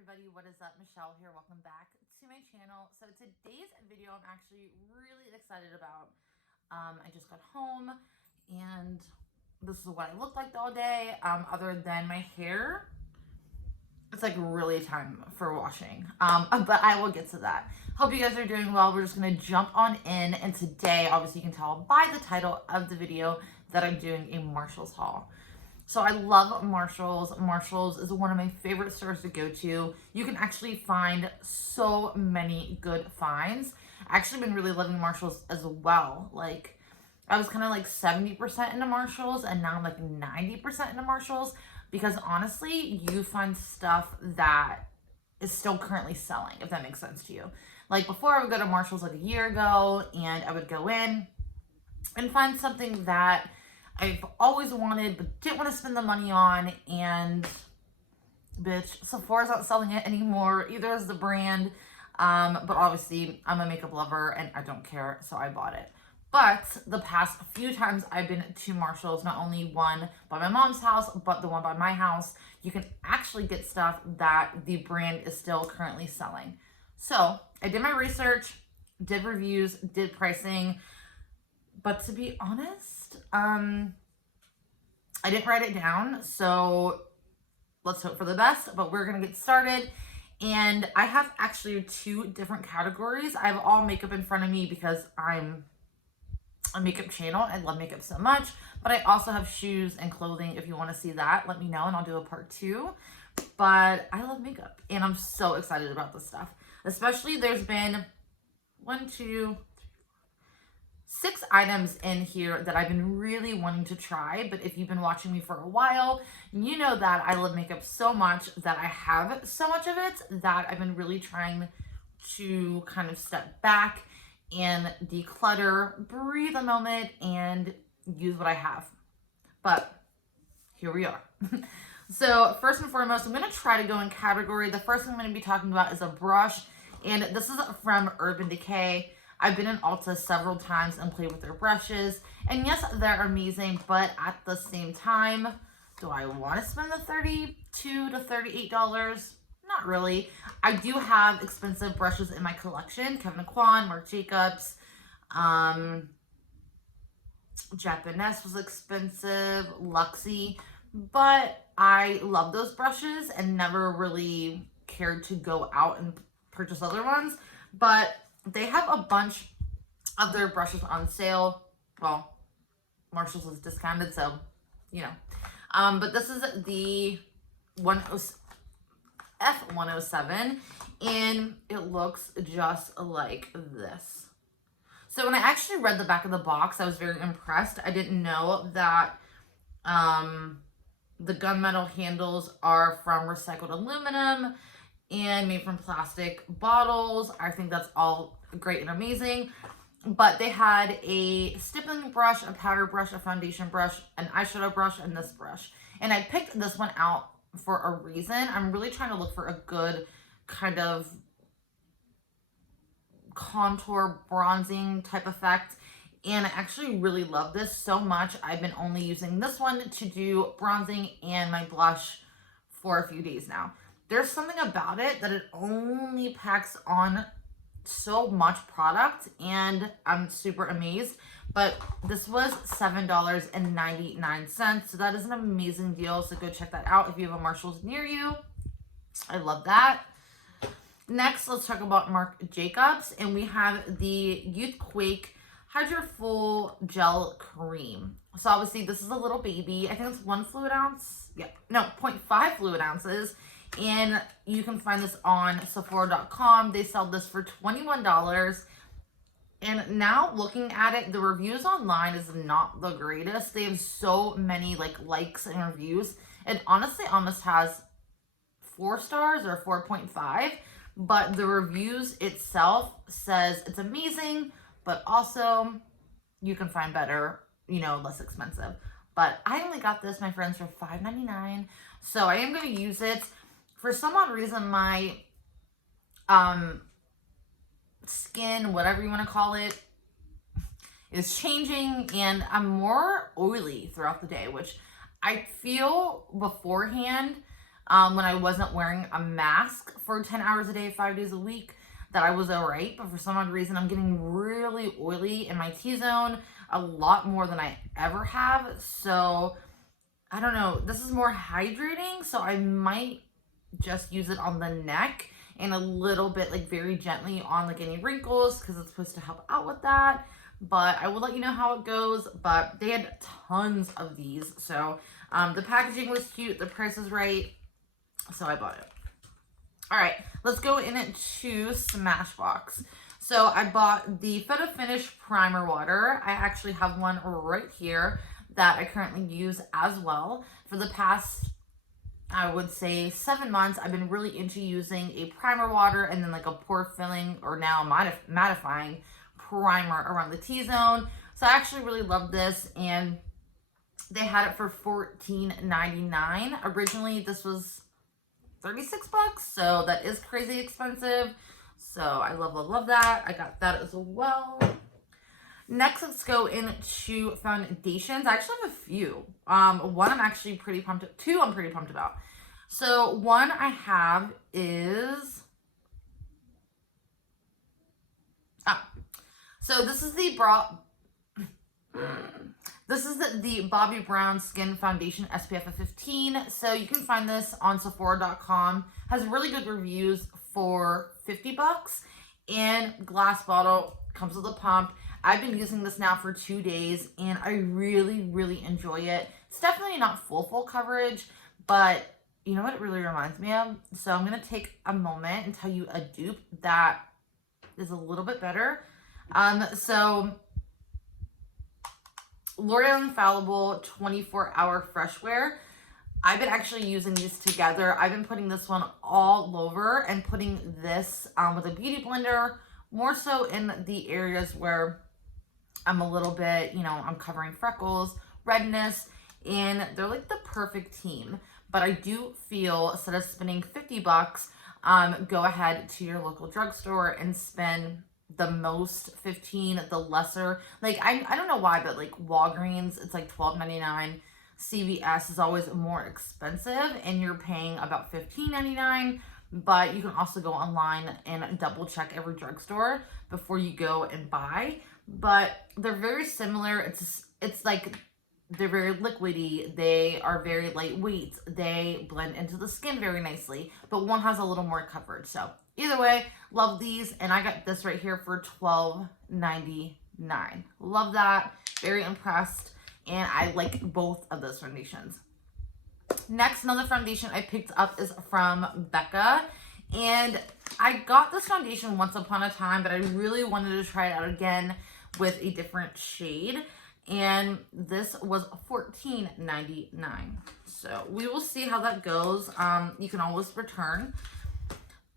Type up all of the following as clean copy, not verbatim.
everybody, what is up? Michelle here. Welcome back to my channel. So today's video I'm actually really excited about. I just got home and this is what I looked like all day. Other than my hair, it's like really time for washing. But I will get to that. Hope you guys are doing well. We're just gonna jump on in, and today, obviously you can tell by the title of the video that I'm doing a Marshalls haul. So I love Marshalls. Marshalls is one of my favorite stores to go to. You can actually find so many good finds. I actually been really loving Marshalls as well. Like, I was kind of like 70% into Marshalls, and now I'm like 90% into Marshalls, because honestly, you find stuff that is still currently selling, if that makes sense to you. Like, before, I would go to Marshalls like a year ago, and I would go in and find something that I've always wanted but didn't want to spend the money on, and bitch, Sephora's not selling it anymore. Either is the brand, but obviously I'm a makeup lover and I don't care, so I bought it. But the past few times I've been to Marshalls, not only one by my mom's house, but the one by my house, you can actually get stuff that the brand is still currently selling. So I did my research, did reviews, did pricing, but to be honest, I didn't write it down, so let's hope for the best, but we're gonna get started. And I have actually two different categories. I have all makeup in front of me because I'm a makeup channel. I love makeup so much, but I also have shoes and clothing. If you want to see that, let me know and I'll do a part 2. But I love makeup and I'm so excited about this stuff. Especially there's been 6 items in here that I've been really wanting to try. But if you've been watching me for a while, you know that I love makeup so much that I have so much of it that I've been really trying to kind of step back and declutter, breathe a moment, and use what I have. But here we are. So first and foremost, I'm going to try to go in category. The first thing I'm going to be talking about is a brush, and this is from Urban Decay. I've been in Ulta several times and played with their brushes. And yes, they're amazing, but at the same time, do I want to spend the $32 to $38? Not really. I do have expensive brushes in my collection. Kevin Kwan, Marc Jacobs, Japanese was expensive, Luxie. But I love those brushes and never really cared to go out and purchase other ones. But they have a bunch of their brushes on sale. Well, Marshalls is discounted, so, you know. But this is the F107, and it looks just like this. So when I actually read the back of the box, I was very impressed. I didn't know that the gunmetal handles are from recycled aluminum and made from plastic bottles. I think that's all great and amazing. But they had a stippling brush, a powder brush, a foundation brush, an eyeshadow brush, and this brush. And I picked this one out for a reason. I'm really trying to look for a good kind of contour bronzing type effect. And I actually really love this so much. I've been only using this one to do bronzing and my blush for a few days now. There's something about it that it only packs on so much product, and I'm super amazed. But this was $7.99, so that is an amazing deal. So go check that out if you have a Marshalls near you. I love that. Next, let's talk about Marc Jacobs, and we have the Youth Quake Hydro Full Gel Cream. So obviously this is a little baby. I think it's 1 fluid ounce. Yeah, no, 0.5 fluid ounces. And you can find this on Sephora.com. They sell this for $21. And now looking at it, the reviews online is not the greatest. They have so many likes and reviews. It honestly almost has 4 stars or 4.5. But the reviews itself says it's amazing, but also you can find better, you know, less expensive. But I only got this, my friends, for $5.99. So I am going to use it. For some odd reason, my skin, whatever you want to call it, is changing, and I'm more oily throughout the day, which I feel beforehand when I wasn't wearing a mask for 10 hours a day, 5 days a week, that I was all right. But for some odd reason, I'm getting really oily in my T-zone, a lot more than I ever have. So I don't know. This is more hydrating, so I might just use it on the neck and a little bit, like, very gently on like any wrinkles, because it's supposed to help out with that. But I will let you know how it goes. But they had tons of these, so the packaging was cute, the price is right, so I bought it. All right, let's go into Smashbox. So I bought the Photo Finish Primer Water. I actually have one right here that I currently use as well. For the past, I would say, 7 months, I've been really into using a primer water and then like a pore filling, or now mattifying primer around the T-zone. So I actually really love this, and they had it for $14.99. Originally, this was 36 bucks, so that is crazy expensive. So I love that. I got that as well. Next, let's go into foundations. I actually have a few. One I'm actually pretty pumped. Two I'm pretty pumped about. So one I have is so this is the the Bobbi Brown Skin Foundation SPF of 15. So you can find this on Sephora.com. Has really good reviews for 50 bucks. And glass bottle, comes with a pump. I've been using this now for 2 days, and I really enjoy it. It's definitely not full coverage, but you know what it really reminds me of? So I'm going to take a moment and tell you a dupe that is a little bit better. So L'Oreal Infallible 24-hour fresh wear. I've been actually using these together. I've been putting this one all over and putting this with a beauty blender, more so in the areas where I'm a little bit, you know, I'm covering freckles, redness, and they're like the perfect team. But I do feel, instead of spending 50 bucks, go ahead to your local drugstore and spend the most 15, the lesser. Like, I don't know why, but like Walgreens, it's like $12.99. CVS is always more expensive, and you're paying about $15.99. But you can also go online and double check every drugstore before you go and buy. But they're very similar. It's like they're very liquidy. They are very lightweight. They blend into the skin very nicely. But one has a little more coverage. So either way, love these. And I got this right here for $12.99. Love that. Very impressed. And I like both of those foundations. Next, another foundation I picked up is from Becca. And I got this foundation once upon a time, but I really wanted to try it out again with a different shade. And this was $14.99. So we will see how that goes. You can always return.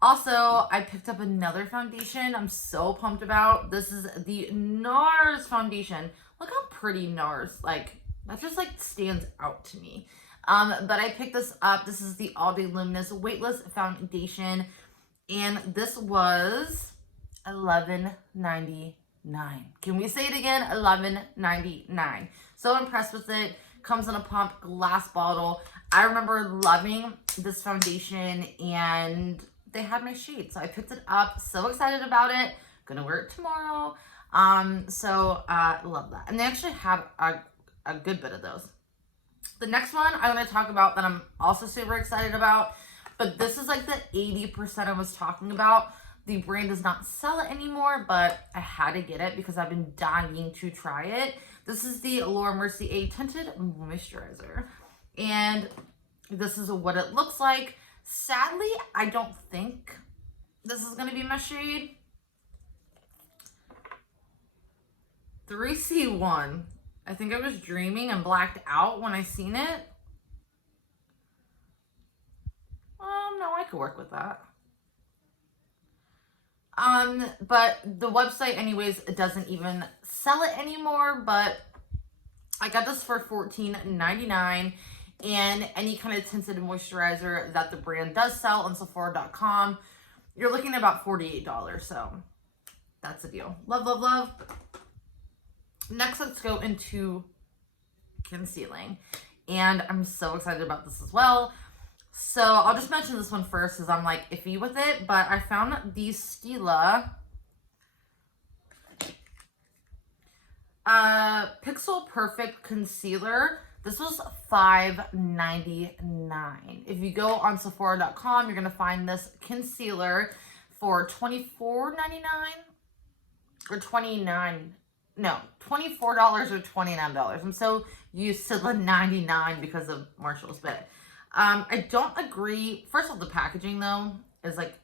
Also, I picked up another foundation I'm so pumped about. This is the Nars foundation. Look how pretty Nars, like, that just like stands out to me. But I picked this up. This is the All Day Luminous Weightless Foundation, and this was $11.99. Can we say it again? $11.99. So impressed with it. Comes in a pump, glass bottle. I remember loving this foundation, and they had my shade, so I picked it up. So excited about it. Gonna wear it tomorrow. Love that. And they actually have a good bit of those. The next one I'm going to talk about that I'm also super excited about, but this is like the 80% I was talking about. The brand does not sell it anymore, but I had to get it because I've been dying to try it. This is the Mercier Tinted Moisturizer, and this is what it looks like. Sadly, I don't think this is going to be my shade. 3C1. I think I was dreaming and blacked out when I seen it. No, I could work with that. But the website anyways, it doesn't even sell it anymore, but I got this for $14.99, and any kind of tinted moisturizer that the brand does sell on Sephora.com, you're looking at about $48, so that's a deal. Love, love, love. Next, let's go into concealing, and I'm so excited about this as well. So I'll just mention this one first because I'm like iffy with it, but I found the Stila Pixel Perfect Concealer. This was $5.99. If you go on Sephora.com, you're going to find this concealer for $24.99 or $29. No, $24 or $29. I'm so used to the 99 because of Marshall's, but I don't agree. First of all, the packaging though is like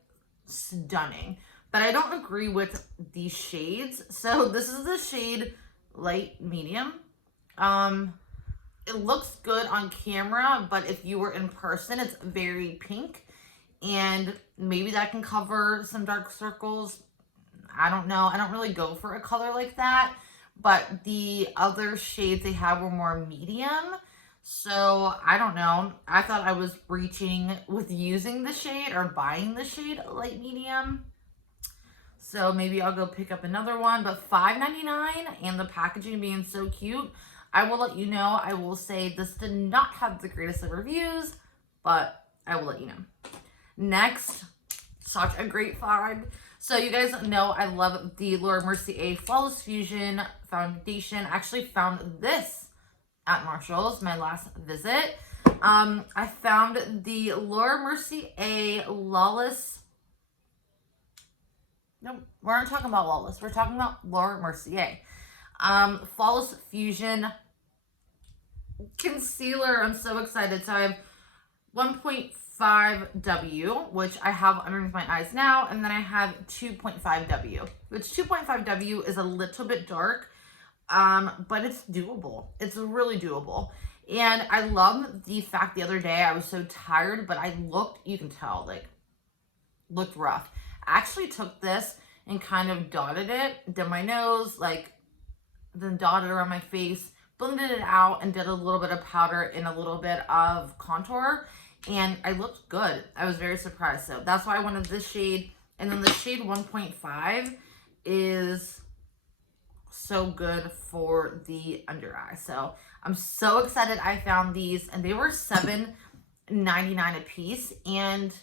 stunning, but I don't agree with these shades. So this is the shade light medium. It looks good on camera, but if you were in person, it's very pink, and maybe that can cover some dark circles. I don't know. I don't really go for a color like that, but the other shades they have were more medium. So I don't know. I thought I was reaching with using the shade or buying the shade light medium. So maybe I'll go pick up another one, but $5.99 and the packaging being so cute, I will let you know. I will say this did not have the greatest of reviews, but I will let you know. Next, such a great find. So you guys know I love the Laura Mercier Flawless Fusion Foundation. I actually found this at Marshall's, my last visit. I found the Laura Mercier Lawless. No, we're not talking about Lawless. We're talking about Laura Mercier. Flawless Fusion Concealer. I'm so excited. So I have 1.5W, which I have underneath my eyes now, and then I have 2.5W, which 2.5W is a little bit dark, but it's doable. It's really doable. And I love the fact the other day I was so tired, but I looked, you can tell, like, looked rough. I actually took this and kind of dotted it, did my nose, like, then dotted around my face, blended it out, and did a little bit of powder and a little bit of contour, and I looked good. I was very surprised. So that's why I wanted this shade. And then the shade 1.5 is so good for the under eye. So I'm so excited I found these, and they were $7.99 a piece, and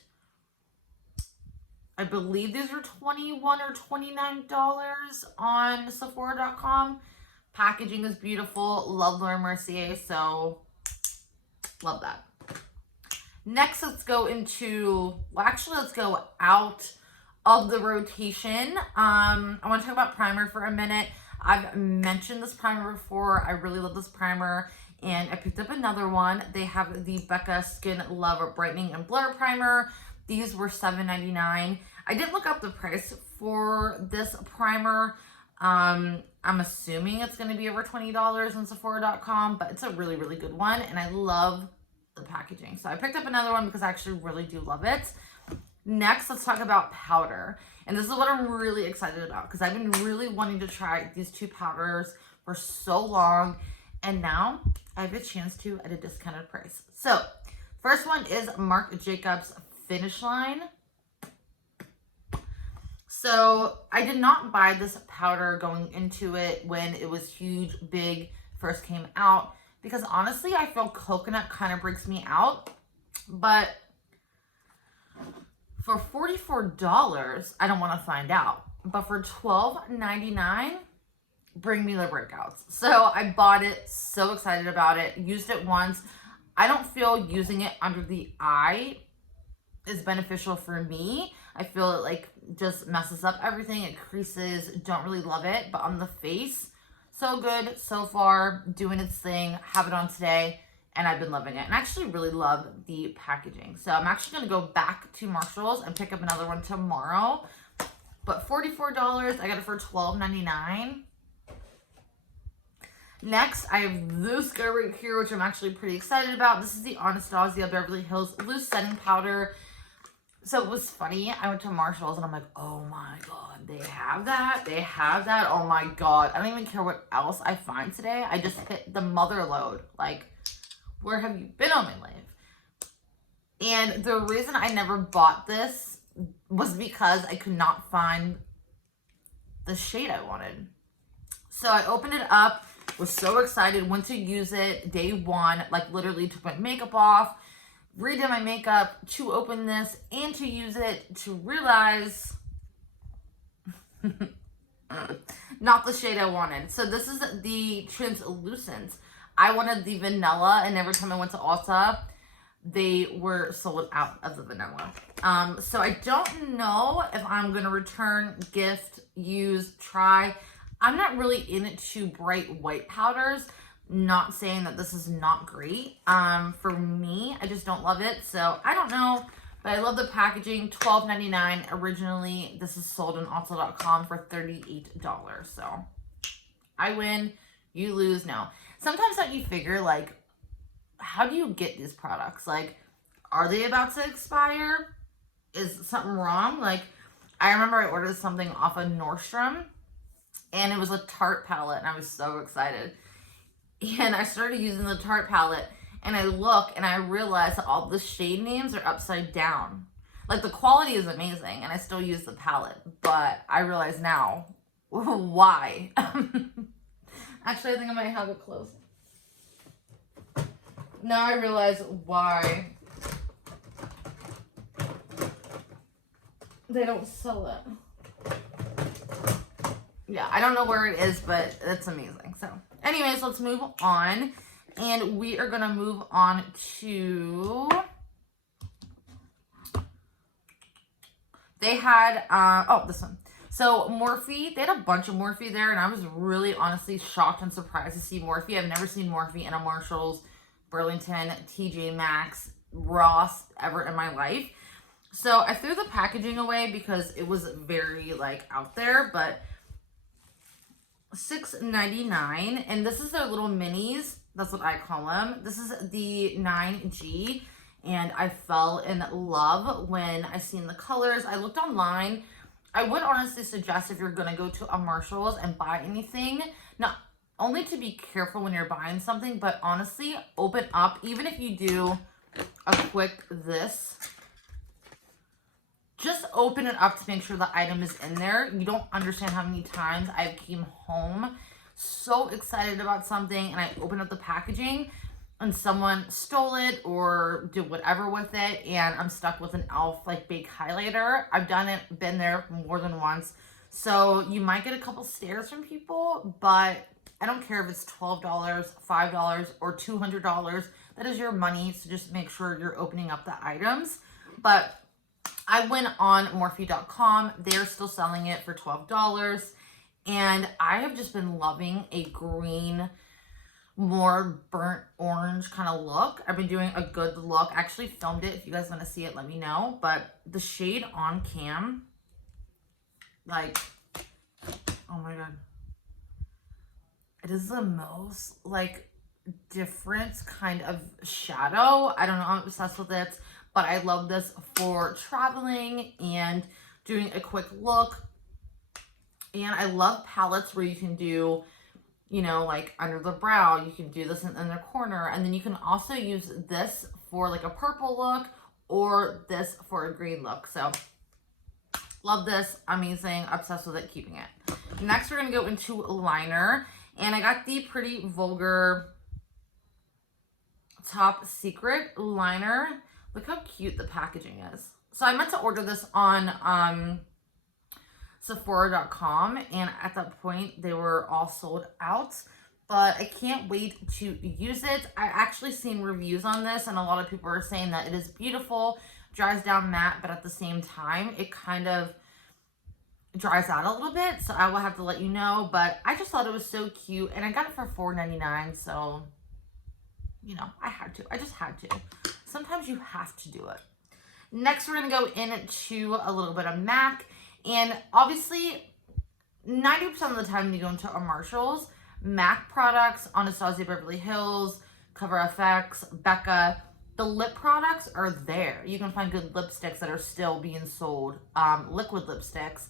I believe these were $21 or $29 on Sephora.com. Packaging is beautiful. Love Laura Mercier, so love that. Next, let's go into, well, actually, let's go out of the rotation. I want to talk about primer for a minute. I've mentioned this primer before. I really love this primer, and I picked up another one. They have the Becca Skin Love Brightening and Blur Primer. These were $7.99. I didn't look up the price for this primer. I'm assuming it's going to be over $20 on Sephora.com, but it's a really, really good one, and I love the packaging. So I picked up another one because I actually really do love it. Next, let's talk about powder. And this is what I'm really excited about because I've been really wanting to try these two powders for so long, and now I have a chance to at a discounted price. So first one is Marc Jacobs Finish Line. So I did not buy this powder going into it when it was huge, big, first came out, because honestly, I feel coconut kind of breaks me out. But for $44, I don't want to find out. But for $12.99, bring me the breakouts. So I bought it, so excited about it, used it once. I don't feel using it under the eye is beneficial for me. I feel it like just messes up everything. It creases, don't really love it. But on the face, so good so far, doing its thing. Have it on today, and I've been loving it. And I actually really love the packaging. So I'm actually going to go back to Marshall's and pick up another one tomorrow. But $44, I got it for $12.99. Next, I have this guy right here, which I'm actually pretty excited about. This is the Anastasia Beverly Hills Loose Setting Powder. So it was funny. I went to Marshall's and I'm like, oh my God, they have that? They have that? Oh my God. I don't even care what else I find today. I just hit the mother load. Like, where have you been all my life? And the reason I never bought this was because I could not find the shade I wanted. So I opened it up, was so excited, went to use it day one, like literally took my makeup off, redid my makeup to open this and to use it to realize not the shade I wanted. So this is the Translucent. I wanted the vanilla, and every time I went to Ulta, they were sold out of the vanilla. So I don't know if I'm going to return, gift, use, try. I'm not really into bright white powders. Not saying that this is not great. For me, I just don't love it. So I don't know, but I love the packaging. $12.99 originally. This is sold on Ulta.com for $38. So I win, you lose. No. Sometimes don't you figure, like, how do you get these products? Like, are they about to expire? Is something wrong? Like, I remember I ordered something off of Nordstrom, and it was a Tarte palette, and I was so excited. And I started using the Tarte palette, and I look, and I realize that all the shade names are upside down. Like, the quality is amazing, and I still use the palette, but I realize now why. Actually, I think I might have it closed. Now I realize why they don't sell it. Yeah, I don't know where it is, but it's amazing. So, anyways, let's move on. And we are going to move on to... They had... this one. So, Morphe. They had a bunch of Morphe there, and I was really, honestly, shocked and surprised to see Morphe. I've never seen Morphe in a Marshalls, Burlington, TJ Maxx, Ross ever in my life. So I threw the packaging away because it was very like out there, but $6.99, and this is their little minis. That's what I call them. This is the 9G, and I fell in love when I seen the colors. I looked online. I would honestly suggest, if you're going to go to a Marshalls and buy anything, not only to be careful when you're buying something, but honestly, open up. Even if you do a quick this, just open it up to make sure the item is in there. You don't understand how many times I came home so excited about something, and I opened up the packaging, and someone stole it or did whatever with it, and I'm stuck with an e.l.f. like big highlighter. I've done it, been there more than once. So you might get a couple stares from people, but I don't care if it's $12, $5, or $200. That is your money, so just make sure you're opening up the items. But I went on Morphe.com. They're still selling it for $12. And I have just been loving a green, more burnt orange kind of look. I've been doing a good look. I actually filmed it. If you guys want to see it, let me know. But the shade on cam, like, oh my God. It is the most, like, different kind of shadow. I don't know. I'm obsessed with it. But I love this for traveling and doing a quick look. And I love palettes where you can do, you know, like under the brow. You can do this in the corner. And then you can also use this for like a purple look or this for a green look. So, love this. Amazing. Obsessed with it. Keeping it. Next, we're going to go into liner. And I got the Pretty Vulgar Top Secret liner. Look how cute the packaging is. So I meant to order this on Sephora.com, and at that point they were all sold out. But I can't wait to use it. I actually seen reviews on this, and a lot of people are saying that it is beautiful, dries down matte, but at the same time it kind of dries out a little bit. So I will have to let you know. But I just thought it was so cute, and I got it for $4.99. So, you know, I had to. I just had to. Sometimes you have to do it. Next, we're going to go into a little bit of MAC. And obviously, 90% of the time when you go into a Marshalls, MAC products, Anastasia Beverly Hills, Cover FX, Becca, the lip products are there. You can find good lipsticks that are still being sold, liquid lipsticks.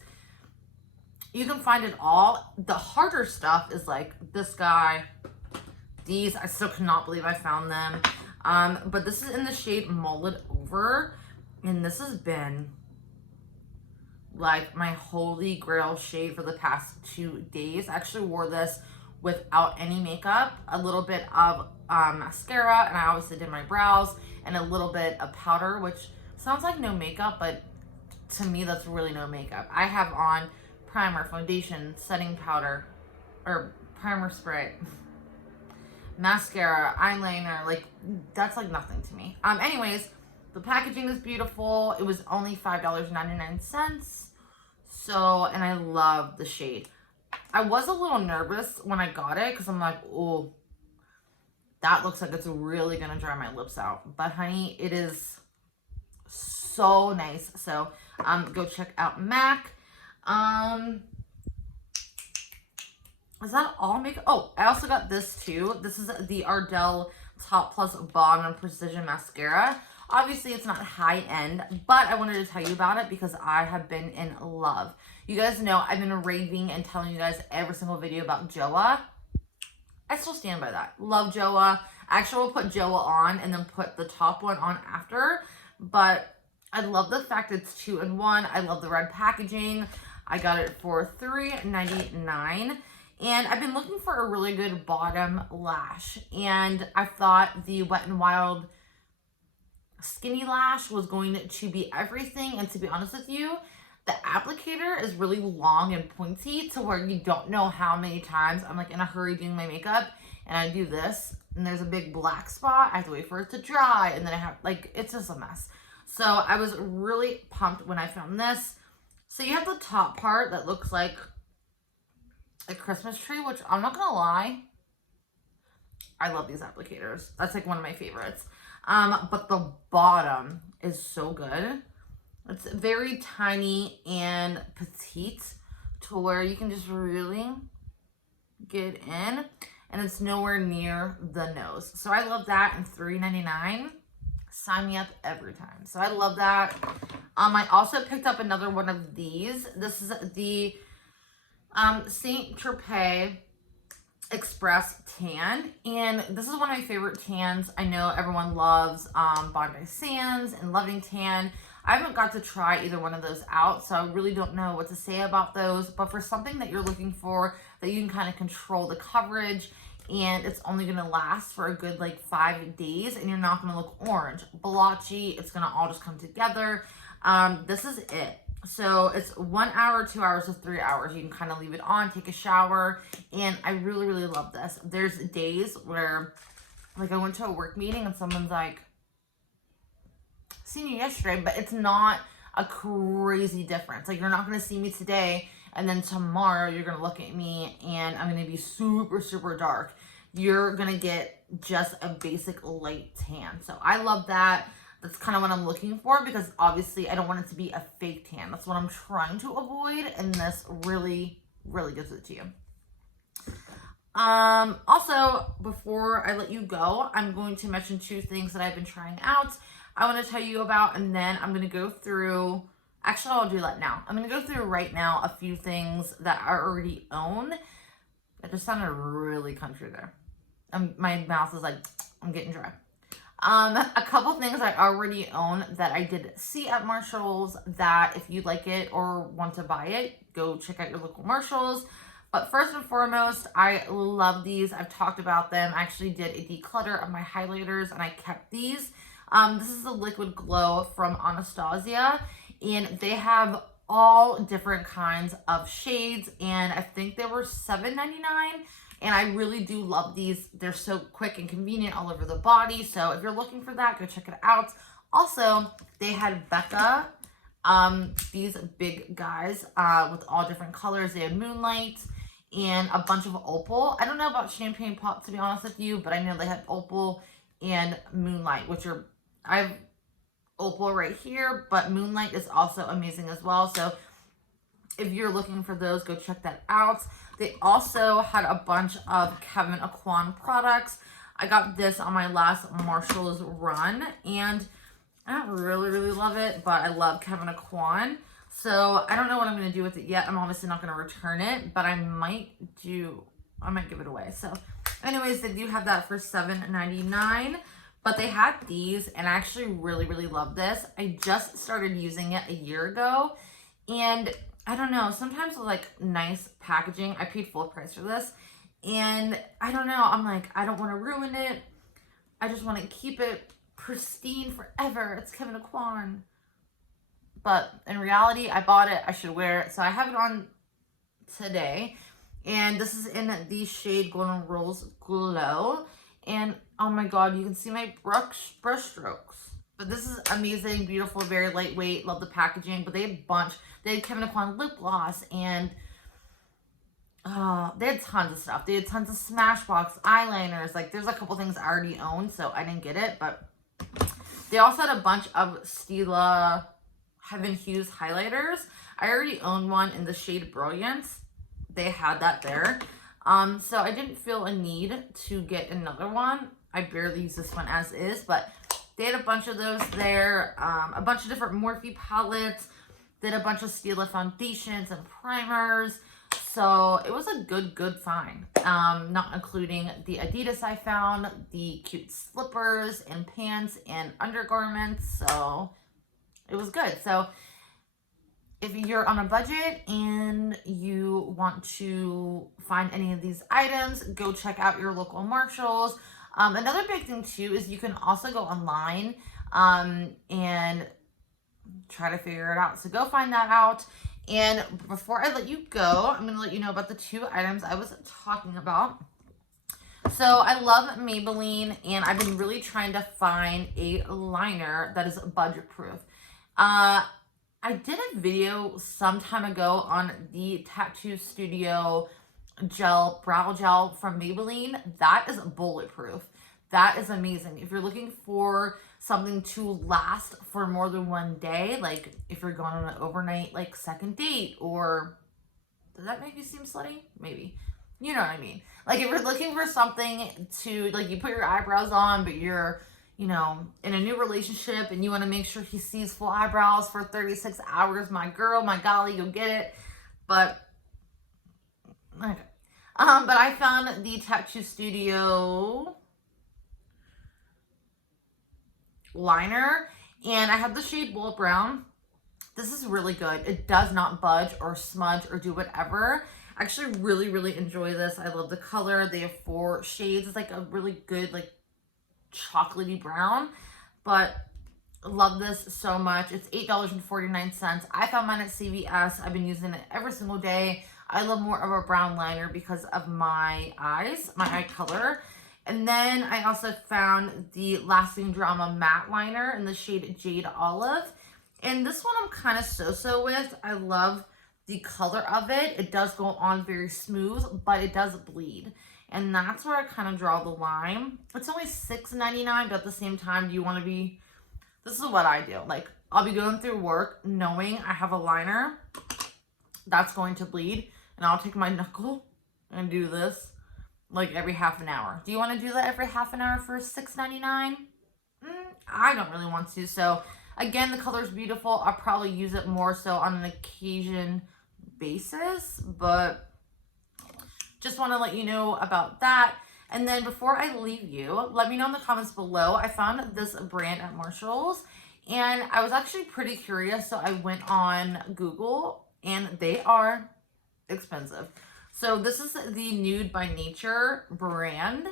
You can find it all. The harder stuff is like this guy. These, I still cannot believe I found them. But this is in the shade Mullet Over. And this has been like my holy grail shade for the past 2 days. I actually wore this without any makeup, a little bit of mascara, and I obviously did my brows, and a little bit of powder, which sounds like no makeup, but to me that's really no makeup. I have on primer, foundation, setting powder, or primer spray, mascara, eyeliner, like that's like nothing to me. Anyways, the packaging is beautiful. It was only $5.99. So, and I love the shade. I was a little nervous when I got it because I'm like, oh, that looks like it's really gonna dry my lips out. But honey, it is so nice. So go check out MAC. Is that all makeup? Oh, I also got this too. This is the Ardell Top Plus Bottom Precision Mascara. Obviously, it's not high end, but I wanted to tell you about it because I have been in love. You guys know I've been raving and telling you guys every single video about Joa. I still stand by that. Love Joa. Actually, will put Joa on and then put the top one on after. But I love the fact it's 2-in-1. I love the red packaging. I got it for $3.99. And I've been looking for a really good bottom lash. And I thought the Wet n Wild Skinny Lash was going to be everything. And to be honest with you, the applicator is really long and pointy to where you don't know how many times I'm like in a hurry doing my makeup and I do this and there's a big black spot. I have to wait for it to dry and then I have like, it's just a mess. So I was really pumped when I found this. So you have the top part that looks like a Christmas tree, which I'm not gonna lie, I love these applicators. That's like one of my favorites. But the bottom is so good. It's very tiny and petite to where you can just really get in, and it's nowhere near the nose. So I love that, and $3.99. Sign me up every time. So I love that. I also picked up another one of these. This is the Saint Tropez Express Tan, and this is one of my favorite tans. I know everyone loves Bondi Sands and Loving Tan. I haven't got to try either one of those out, so I really don't know what to say about those. But for something that you're looking for, that you can kind of control the coverage, and it's only going to last for a good like 5 days, and you're not going to look orange, blotchy, it's going to all just come together. This is it. So it's 1 hour, 2 hours, or 3 hours. You can kind of leave it on, take a shower, and I really, really love this. There's days where, like, I went to a work meeting and someone's like, seen you yesterday, but it's not a crazy difference. Like, you're not going to see me today, and then tomorrow you're going to look at me, and I'm going to be super, super dark. You're going to get just a basic light tan. So I love that. That's kind of what I'm looking for, because obviously I don't want it to be a fake tan. That's what I'm trying to avoid, and this really, really gives it to you. Also, before I let you go, I'm going to mention 2 things that I've been trying out. I want to tell you about, and then I'm going to go through, actually I'll do that now. I'm going to go through right now a few things that I already own. That just sounded really country there. My mouth is like, I'm getting dry. A couple things I already own that I did see at Marshall's, that if you like it or want to buy it, go check out your local Marshall's. But first and foremost, I love these. I've talked about them. I actually did a declutter of my highlighters and I kept these. This is the Liquid Glow from Anastasia, and they have all different kinds of shades, and I think they were $7.99. And I really do love these. They're so quick and convenient all over the body. So if you're looking for that, go check it out. Also, they had Becca, these big guys with all different colors. They had Moonlight and a bunch of Opal. I don't know about Champagne Pop, to be honest with you, but I know they had Opal and Moonlight, which are, I have Opal right here, but Moonlight is also amazing as well. So if you're looking for those, go check that out. They also had a bunch of Kevyn Aucoin products. I got this on my last Marshall's run, and I don't really, really love it, but I love Kevyn Aucoin. So I don't know what I'm going to do with it yet. I'm obviously not going to return it, but I might give it away. So anyways, they do have that for $7.99, but they had these, and I actually really, really love this. I just started using it a year ago, and I don't know, sometimes with like nice packaging, I paid full price for this, And I don't know, I'm like, I don't want to ruin it. I just want to keep it pristine forever. It's Kevin Aquan. But in reality, I bought it. I should wear it. So I have it on today. And this is in the shade Golden Rose Glow. And oh my god, you can see my brush strokes. But this is amazing, beautiful, very lightweight. Love the packaging. But they had a bunch. They had Kevin Aquan lip gloss and they had tons of stuff. They had tons of Smashbox eyeliners. Like, there's a couple things I already own, so I didn't get it. But they also had a bunch of Stila Heaven Hues highlighters. I already owned one in the shade Brilliance. They had that there. So I didn't feel a need to get another one. I barely use this one as is, but they had a bunch of those there. A bunch of different Morphe palettes. They had a bunch of Stila foundations and primers. So it was a good find. Not including the Adidas I found, the cute slippers and pants and undergarments. So it was good. So if you're on a budget and you want to find any of these items, go check out your local Marshalls. Another big thing too is you can also go online and try to figure it out. So go find that out. And before I let you go, I'm going to let you know about the two items I was talking about. So I love Maybelline, and I've been really trying to find a liner that is budget proof. I did a video some time ago on the Tattoo Studio brow gel from Maybelline. That is bulletproof. That is amazing. If you're looking for something to last for more than one day, like if you're going on an overnight like second date, or does that make you seem slutty? Maybe. You know what I mean? Like if you're looking for something to, like, you put your eyebrows on, but you're, you know, in a new relationship and you want to make sure he sees full eyebrows for 36 hours, my girl, my golly, you'll get it. But okay. But I found the Tattoo Studio liner, and I have the shade Bullet Brown. This is really good. It does not budge or smudge or do whatever. I actually really enjoy this. I love the color. They have 4 shades. It's like a really good, like, chocolatey brown, but love this so much. It's $8.49. I found mine at CVS. I've been using it every single day. I love more of a brown liner because of my eyes, my eye color. And then I also found the Lasting Drama matte liner in the shade Jade Olive. And this one I'm kind of so-so with. I love the color of it. It does go on very smooth, but it does bleed. And that's where I kind of draw the line. It's only $6.99, but at the same time, do you want to be... This is what I do. Like, I'll be going through work knowing I have a liner that's going to bleed. And I'll take my knuckle and do this like every half an hour. Do you want to do that every half an hour for $6.99? I don't really want to. So again, the color is beautiful. I'll probably use it more so on an occasion basis, but just want to let you know about that. And then before I leave you, let me know in the comments below. I found this brand at Marshalls, and I was actually pretty curious, so I went on Google, and they are expensive. So this is the Nude by Nature brand.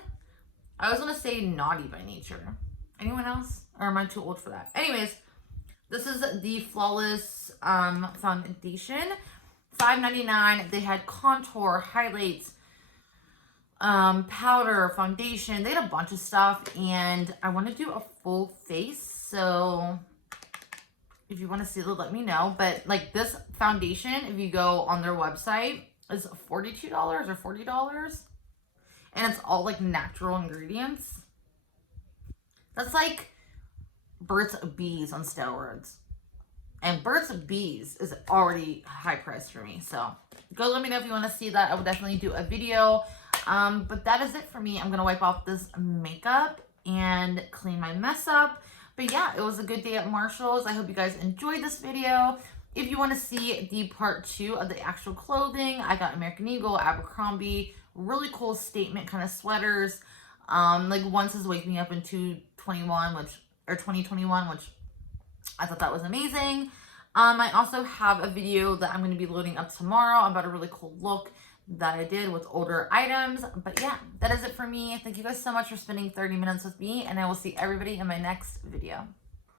I was going to say Naughty by Nature. Anyone else? Or am I too old for that? Anyways, this is the Flawless foundation. $5.99. They had contour, highlights, powder, foundation. They had a bunch of stuff, and I want to do a full face. So if you want to see it, let me know. But like this foundation, if you go on their website, is $42 or $40, and it's all like natural ingredients. That's like Burt's Bees on steroids, and Burt's Bees is already high price for me. So go let me know if you want to see that. I will definitely do a video. But that is it for me. I'm gonna wipe off this makeup and clean my mess up. But yeah, it was a good day at Marshalls. I hope you guys enjoyed this video. If you want to see the part 2 of the actual clothing, I got American Eagle, Abercrombie, really cool statement kind of sweaters. Like one says "Wake Me Up in 2021," which I thought that was amazing. I also have a video that I'm going to be loading up tomorrow about a really cool look that I did with older items. But yeah, that is it for me. Thank you guys so much for spending 30 minutes with me, and I will see everybody in my next video.